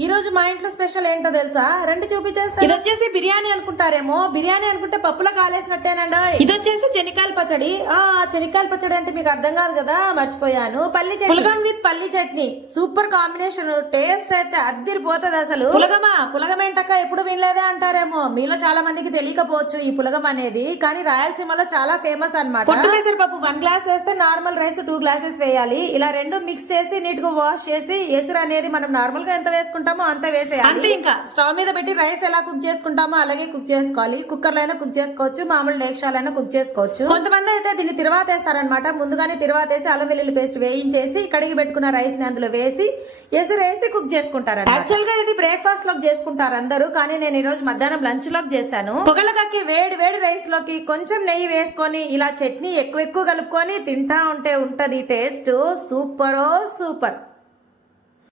ఈ రోజు మా ఇంట్లో స్పెషల్ ఏంటో తెలుసా? రండి చూపించేస్తా. ఇది వచ్చేసి బిర్యానీ అనుకుంటారేమో, బిర్యానీ అనుకుంటే పప్పులో కాలేసినట్టేనండి. ఇది వచ్చేసి చెనిక్కాయల పచ్చడి. చెనిక్కాయల పచ్చడి అంటే మీకు అర్థం కాదు కదా, మర్చిపోయాను. పల్లి చట్నీ, పులగం విత్ పల్లి చట్నీ, సూపర్ కాంబినేషన్. టేస్ట్ అయితే అద్దిరిపోతుంది అసలు. పులగం ఏంటక్క ఎప్పుడు వినలేదే అంటారేమో. మీలో చాలా మందికి తెలియకపోవచ్చు ఈ పులగం అనేది, కానీ రాయలసీమలో చాలా ఫేమస్ అన్నమాట. పొట్టు పెసరపప్పు 1 గ్లాస్ వేస్తే నార్మల్ రైస్ 2 గ్లాసెస్ వేయాలి. ఇలా రెండు మిక్స్ చేసి నీట్ గా వాష్ చేసి ఎసురు అనేది మనం నార్మల్ గా ఎంత వేసుకుంటామో అంత వేసేయాలి. అంతే. ఇంకా స్టవ్ మీద పెట్టి రైస్ ఎలా కుక్ చేసుకుంటామో అలాగే కుక్ చేసుకోవాలి. కుక్కర్ లో అయినా కుక్ చేసుకోవచ్చు, మామూలు డేక్షాలైనా కుక్ చేసుకోవచ్చు. కొంతమంది అయితే దీన్ని తిరువాత వేస్తారనమాట. ముందుగానే తిరువాత వేసి అల్లం వెల్లుల్లి పేస్ట్ వేయించేసి కడిగి పెట్టుకున్న రైస్ ని అందులో వేసి ఎసురు వేసి కుక్ చేసుకుంటారు. యాక్చువల్ గా ఇది బ్రేక్ఫాస్ట్ లోకి చేసుకుంటారు అందరూ, కానీ నేను ఈ రోజు మధ్యాహ్నం లంచ్ లోకి చేశాను. పొగలకి వేడి వేడి రైస్ లోకి కొంచెం నెయ్యి వేసుకొని ఇలా చట్నీ ఎక్కువ కలుపుకొని తింటా ఉంటే ఉంటది టేస్ట్ సూపర్.